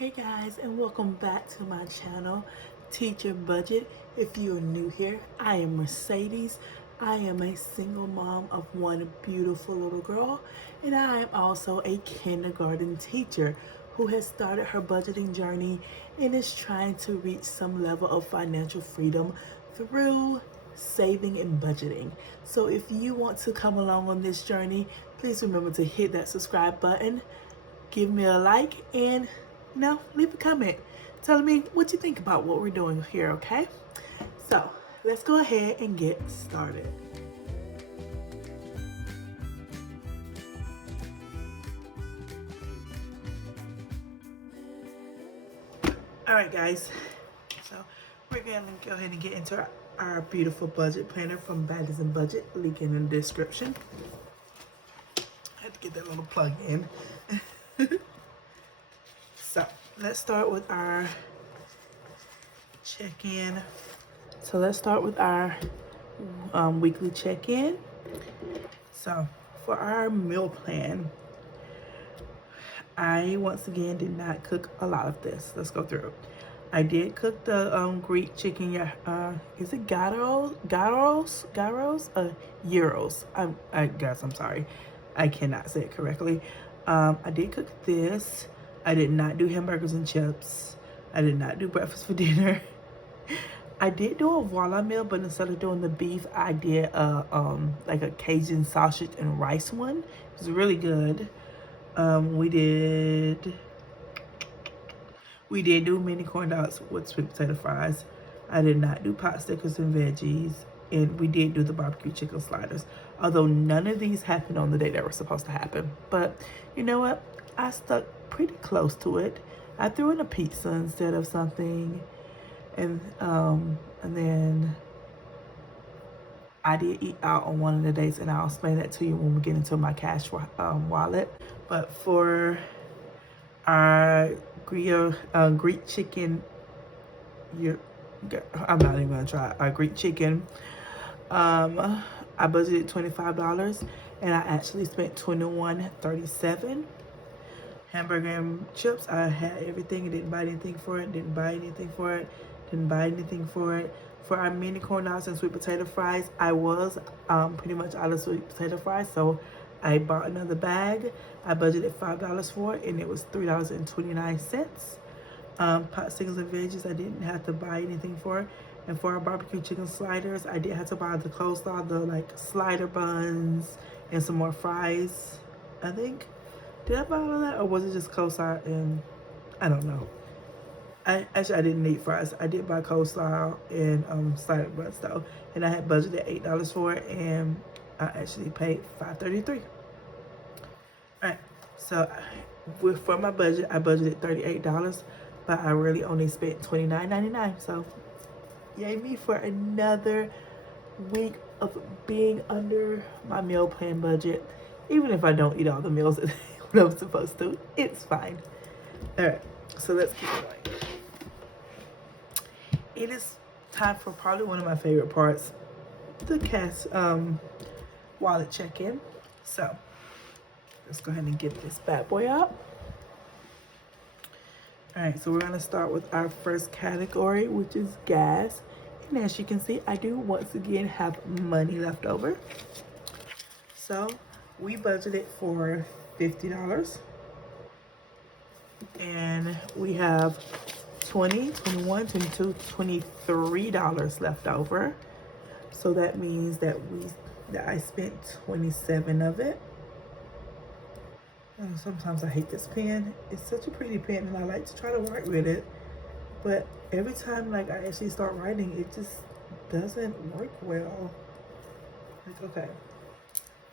Hey guys, and welcome back to my channel, Teacher Budget. If you are new here, I am Mercedes. I am a single mom of one beautiful little girl, and I am also a kindergarten teacher who has started her budgeting journey and is trying to reach some level of financial freedom through saving and budgeting. So if you want to come along on this journey, please remember to hit that subscribe button, give me a like, and leave a comment telling me what you think about what we're doing here, okay? So let's go ahead and get started. All right, guys, so we're gonna go ahead and get into our beautiful budget planner from BADDIES and Budget, link in the description. I had to get that little plug in. So let's start with our check-in. So let's start with our weekly check-in. So for our meal plan, I once again did not cook a lot of this. Let's go through. I did cook the Greek chicken. Is it gyros? Euros. I guess I'm sorry. I cannot say it correctly. I did cook this. I did not do hamburgers and chips. I did not do breakfast for dinner. I did do a voila meal, but instead of doing the beef, I did like a Cajun sausage and rice one. It was really good. We did do mini corn dogs with sweet potato fries. I did not do pot stickers and veggies, and we did do the barbecue chicken sliders. Although none of these happened on the day they were supposed to happen. But you know what? I stuck pretty close to it. I threw in a pizza instead of something, and then I did eat out on one of the days, and I'll explain that to you when we get into my cash wallet. But for our Greek chicken, I'm not even gonna try our Greek chicken. I budgeted $25, and I actually spent $21.37. Hamburger and chips, I had everything. I didn't buy anything for it. Didn't buy anything for it. Didn't buy anything for it. For our mini corn dogs and sweet potato fries, I was pretty much out of sweet potato fries, so I bought another bag. I budgeted $5 for it, and it was $3.29. Pot stickers and veggies, I didn't have to buy anything for it. And for our barbecue chicken sliders, I did have to buy the coleslaw, the like slider buns, and some more fries, I think. Did I buy all of that, or was it just coleslaw and I don't know. I didn't need fries. I did buy coleslaw and slider buns though, and I had budgeted $8 for it, and I actually paid $5.33. All right, so for my budget, I budgeted $38, but I really only spent $29.99. So yay me for another week of being under my meal plan budget. Even if I don't eat all the meals that I'm supposed to, it's fine. All right, so let's keep going. It is time for probably one of my favorite parts, the cash wallet check-in. So let's go ahead and get this bad boy up. All right, so we're gonna start with our first category, which is gas. And as you can see, I do once again have money left over. So we budgeted for $50, and we have $20, $21, $22, $23 left over. So that means that I spent 27 of it. And sometimes I hate this pen. It's such a pretty pen, and I like to try to write with it, but every time like I actually start writing, it just doesn't work well. Like, okay,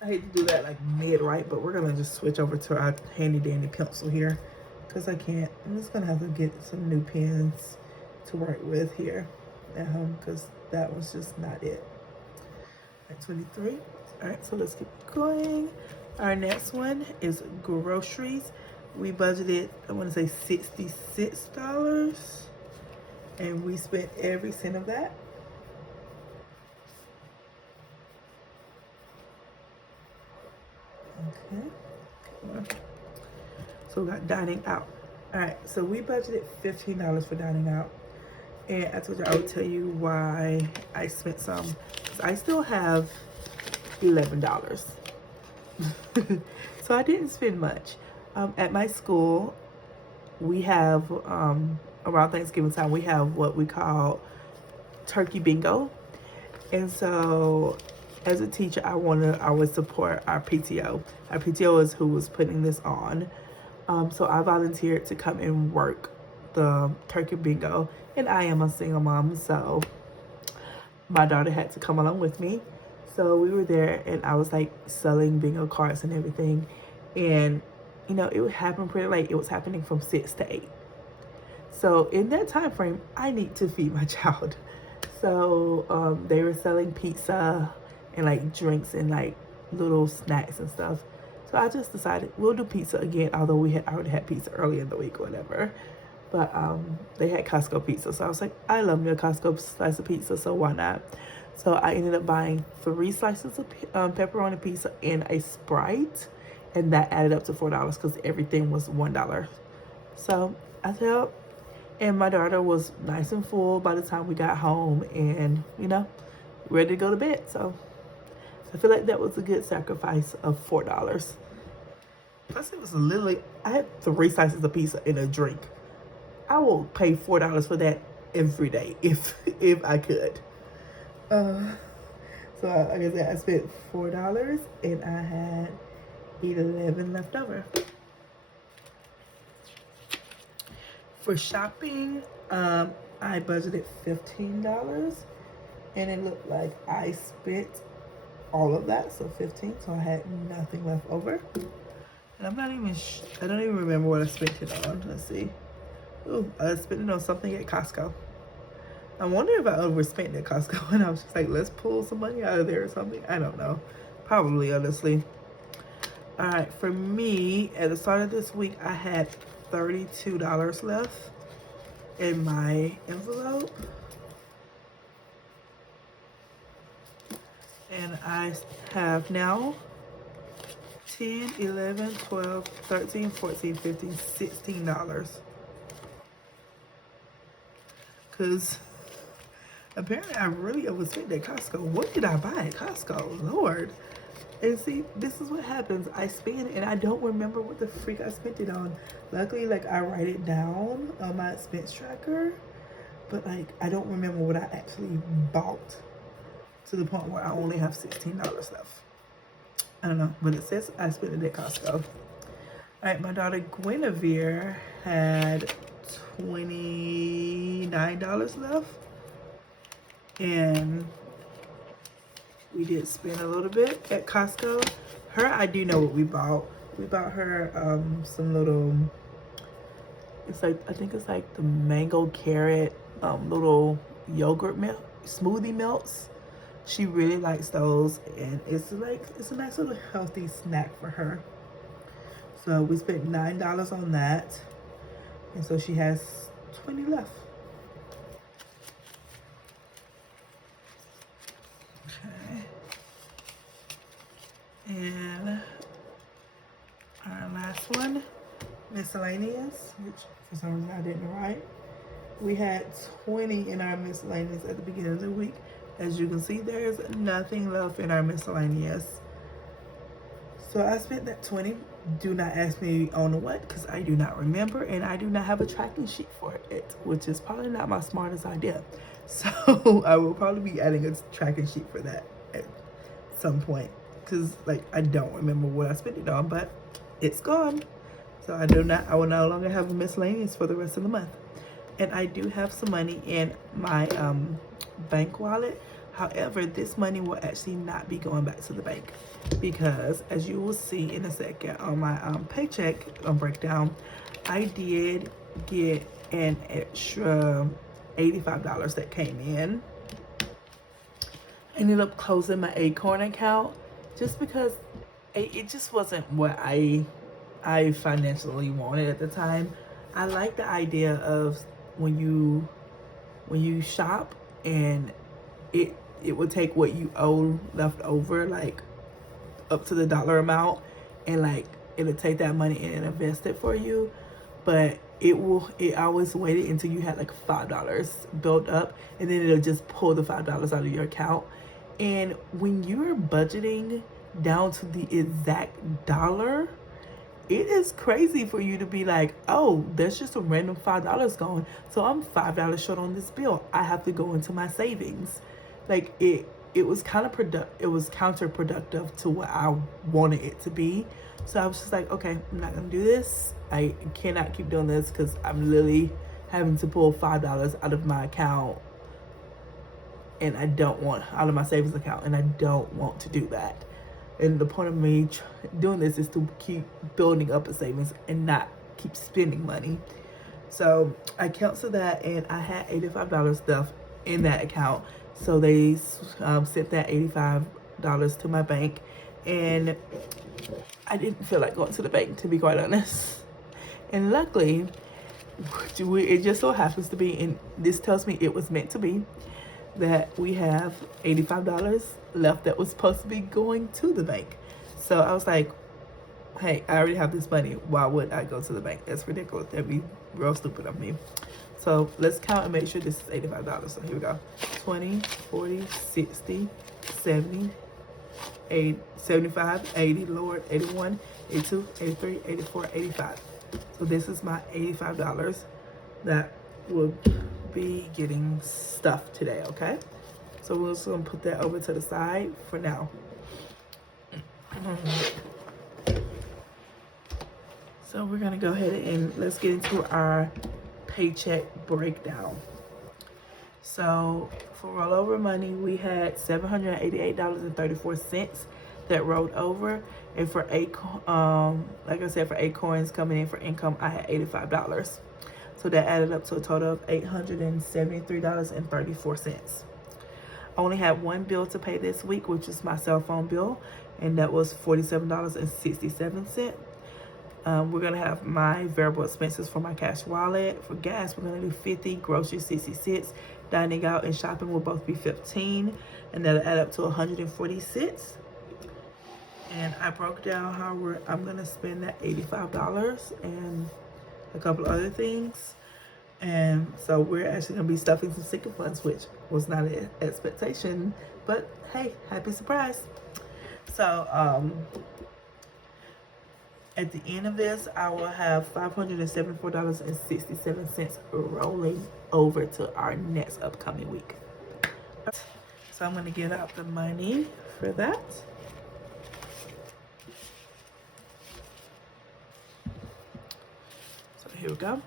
I hate to do that like mid-write, but we're gonna just switch over to our handy dandy pencil here, because I'm just gonna have to get some new pens to write with here at home, because that was just not it. At 23. All right, so let's keep going. Our next one is groceries. We budgeted, I want to say $66, and we spent every cent of that. Okay. So we got dining out. All right, so we budgeted $15 for dining out, and I told you I would tell you why I spent some. 'Cause I still have $11. So I didn't spend much. At my school, we have around Thanksgiving time we have what we call turkey bingo, and so as a teacher I would support our PTO. Our PTO is who was putting this on. So I volunteered to come and work the turkey bingo, and I am a single mom, so my daughter had to come along with me. So we were there, and I was like selling bingo cards and everything, and you know, it would happen pretty late. It was happening from 6 to 8. So in that time frame, I need to feed my child. So they were selling pizza and like drinks and like little snacks and stuff. So I just decided we'll do pizza again, although we had already had pizza earlier in the week or whatever. But they had Costco pizza, so I was like, I love me a Costco slice of pizza, so why not? So I ended up buying 3 slices of pepperoni pizza and a Sprite, and that added up to $4 because everything was $1. So I said, and my daughter was nice and full by the time we got home, and you know, ready to go to bed. So I feel like that was a good sacrifice of $4. Plus, it was literally, I had 3 slices of pizza and a drink. I will pay $4 for that every day if I could. So like I said, I spent $4 and I had 11 left over. For shopping, I budgeted $15, and it looked like I spent all of that, so 15. So I had nothing left over. And I'm not even, I don't even remember what I spent it on. Let's see. Ooh, I spent it on something at Costco. I wonder if I overspent at Costco and I was just like, let's pull some money out of there or something. I don't know. Probably, honestly. All right, for me, at the start of this week, I had $32 left in my envelope. And I have now 10, 11, 12, 13, 14, 15, $16. Because apparently I really overspent at Costco. What did I buy at Costco? Lord. And see, this is what happens. I spend and I don't remember what the freak I spent it on. Luckily, like, I write it down on my expense tracker. But, like, I don't remember what I actually bought to the point where I only have $16 left. I don't know. But it says I spent it at Costco. All right, my daughter Guinevere had $29 left. And we did spend a little bit at Costco. Her, I do know what we bought. We bought her some little, it's like, I think it's like the mango carrot little yogurt milk, smoothie melts. She really likes those, and it's like, it's a nice little healthy snack for her. So we spent $9 on that, and so she has 20 left. Okay. And our last one, miscellaneous, which for some reason I didn't write. We had 20 in our miscellaneous at the beginning of the week. As you can see, there's nothing left in our miscellaneous. So I spent that 20. Do not ask me on what, because I do not remember, and I do not have a tracking sheet for it, which is probably not my smartest idea. So I will probably be adding a tracking sheet for that at some point, because like I don't remember what I spent it on, but it's gone. So I will no longer have a miscellaneous for the rest of the month. And I do have some money in my bank wallet. However, this money will actually not be going back to the bank, because as you will see in a second on my paycheck breakdown, I did get an extra $85 that came in. I ended up closing my Acorn account just because it just wasn't what I financially wanted at the time. I like the idea of when you shop and it would take what you owe left over, like up to the dollar amount, and like it'll take that money and invest it for you. But it always waited until you had like $5 built up, and then it'll just pull the $5 out of your account. And when you're budgeting down to the exact dollar, it is crazy for you to be like, oh, there's just a random $5 gone, so I'm $5 short on this bill. I have to go into my savings. Like it was it was counterproductive to what I wanted it to be. So I was just like, okay, I'm not gonna do this. I cannot keep doing this because I'm literally having to pull $5 out of my account, and I don't want out of my savings account, and I don't want to do that. And the point of me doing this is to keep building up a savings and not keep spending money. So I canceled that, and I had $85 left in that account. So they sent that $85 to my bank, and I didn't feel like going to the bank, to be quite honest. And luckily, it just so happens to be, and this tells me it was meant to be, that we have $85 left that was supposed to be going to the bank. So I was like, hey, I already have this money. Why would I go to the bank? That's ridiculous. That'd be real stupid of me. So let's count and make sure this is $85. So here we go. 20, 40, 60, 70, 80, 75, 80, Lord, 81, 82, 83, 84, 85. So this is my $85 that will be getting stuffed today, okay? So we're just gonna put that over to the side for now. So we're gonna go ahead and let's get into our paycheck breakdown. So for rollover money, we had $788.34 that rolled over, and for like I said, for Acorns coming in for income, I had $85. So that added up to a total of $873.34. I only had one bill to pay this week, which is my cell phone bill, and that was $47.67. We're gonna have my variable expenses for my cash wallet. For gas, we're gonna do 50, groceries 66, dining out and shopping will both be 15, and that'll add up to 146. And I broke down how I'm gonna spend that $85 and a couple other things. And so we're actually gonna be stuffing some sinking funds, which was not an expectation, but hey, happy surprise. So at the end of this, I will have $574.67 rolling over to our next upcoming week. So I'm gonna get out the money for that. So here we go.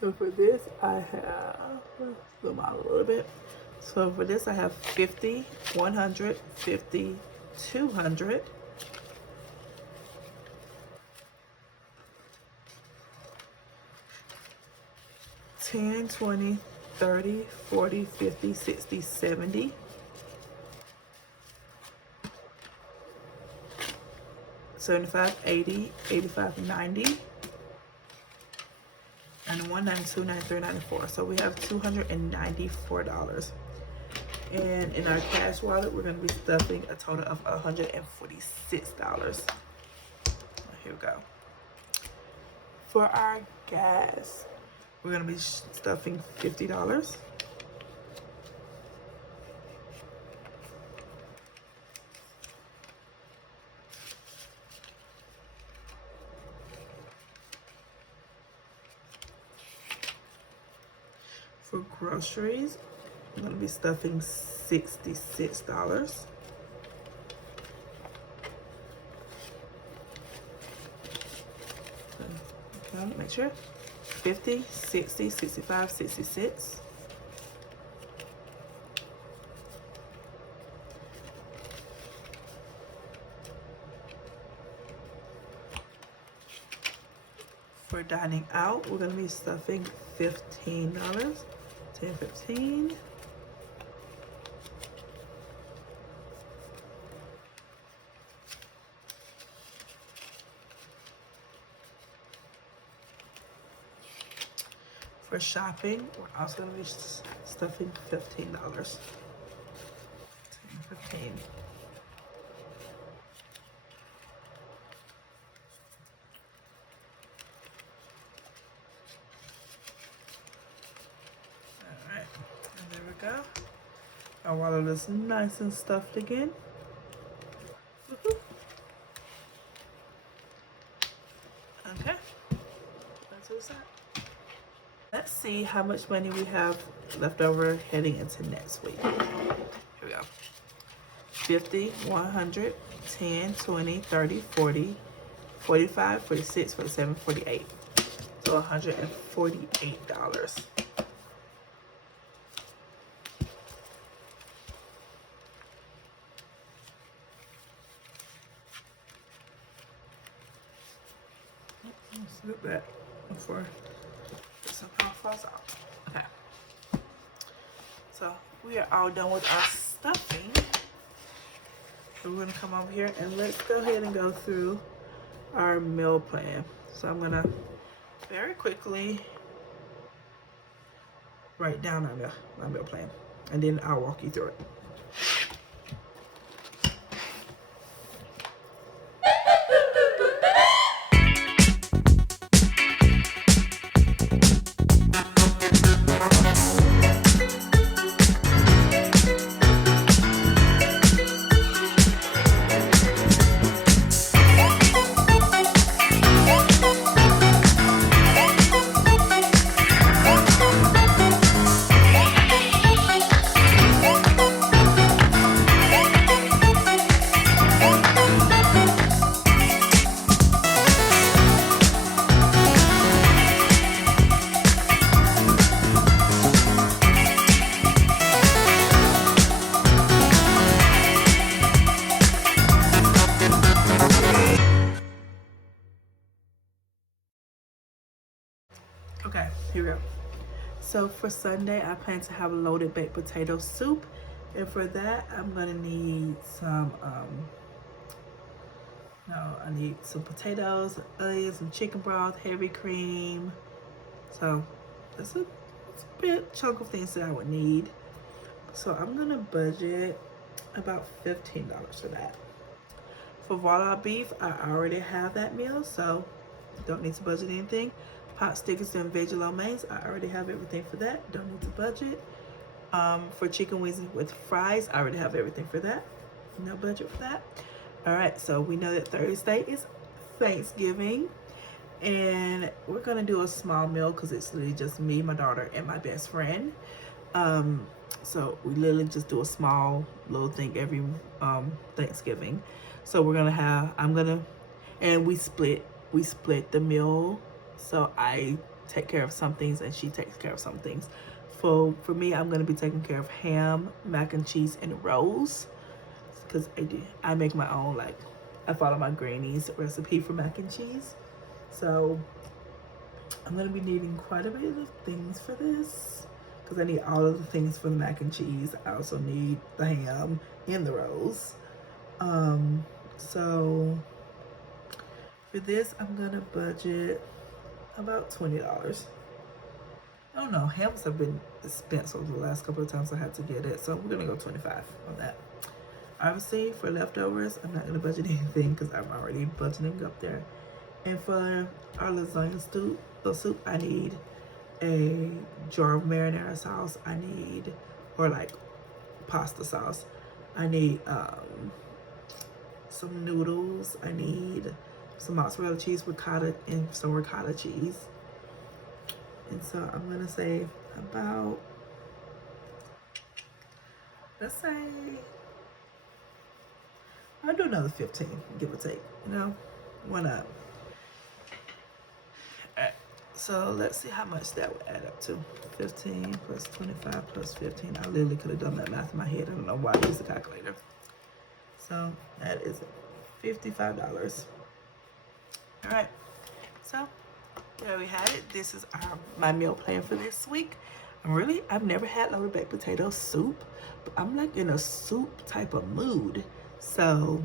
So for this, I have, zoom out a little bit. So for this, I have 50, 100, 50, 200, 10, 20, 30, 40, 50, 60, 70, 75, 80, 85, 90, and 192, 93, 94. So we have $294. And in our cash wallet, we're going to be stuffing a total of $146. Here we go. For our gas, we're going to be stuffing $50. For groceries, I'm going to be stuffing $66. Okay, make sure. 50, 60, 65, 66. For dining out, we're going to be stuffing $15. 10, 15. For shopping, we're also going to be stuffing $15. 10, 15. Our wallet is nice and stuffed again. Okay. That's to the side. Let's see how much money we have left over heading into next week. Here we go. 50, 100, 10, 20, 30, 40, 45, 46, 47, 48. So $148. Let's look that before it somehow falls out. Okay. So we are all done with our stuffing. So we're gonna come over here and let's go ahead and go through our meal plan. So I'm gonna very quickly write down my meal plan, and then I'll walk you through it. Okay, here we go. So for Sunday, I plan to have a loaded baked potato soup. And for that, I'm gonna need some, I need some potatoes, onions, some chicken broth, heavy cream. So that's a big chunk of things that I would need. So I'm gonna budget about $15 for that. For voila beef, I already have that meal, so don't need to budget anything. Pot stickers and veggie lo meins, I already have everything for that. Don't need to budget. For chicken wings with fries, I already have everything for that. No budget for that. All right, so we know that Thursday is Thanksgiving, and we're gonna do a small meal because it's literally just me, my daughter, and my best friend. So we literally just do a small little thing every Thanksgiving. So we're gonna have, and we split the meal. So I take care of some things and she takes care of some things. For me, I'm gonna be taking care of ham, mac and cheese, and rolls, because I make my own, like I follow my granny's recipe for mac and cheese. So I'm gonna be needing quite a bit of things for this, because I need all of the things for the mac and cheese. I also need the ham and the rolls. So for this, I'm gonna budget about $20. I don't know, hams have been expensive the last couple of times I had to get it, so we're gonna go 25 on that. Obviously, for leftovers, I'm not gonna budget anything because I'm already budgeting up there. And for our lasagna soup, I need a jar of marinara sauce. I need, or like pasta sauce. I need some noodles. I need some mozzarella cheese, ricotta, and some ricotta cheese. And so I'm gonna say about, let's say, I'll do another 15, give or take, you know, why not? Alright, so let's see how much that would add up to. 15 plus 25 plus 15. I literally could have done that math in my head. I don't know why I used a calculator. So that is $55. All right, so there we had it. This is my meal plan for this week. I've never had loaded baked potato soup, but I'm like in a soup type of mood. So,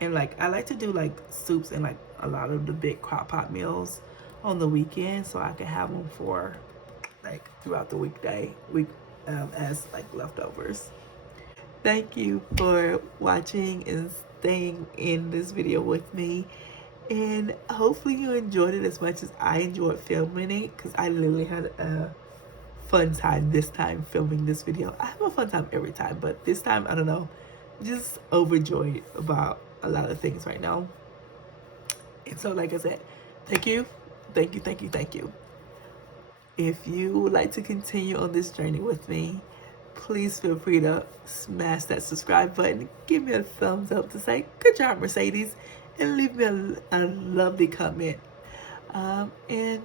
and like I like to do like soups and like a lot of the big crock pot meals on the weekend, so I can have them for like throughout the week as like leftovers. Thank you for watching and staying in this video with me. And hopefully you enjoyed it as much as I enjoyed filming it, because I literally had a fun time this time filming this video. I have a fun time every time, but this time, I don't know, just overjoyed about a lot of things right now. And so, like I said, thank you, thank you, thank you, thank you. If you would like to continue on this journey with me, please feel free to smash that subscribe button, give me a thumbs up to say, good job, Mercedes, and leave me a lovely comment. And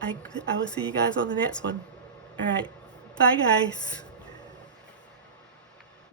I will see you guys on the next one. All right. Bye, guys.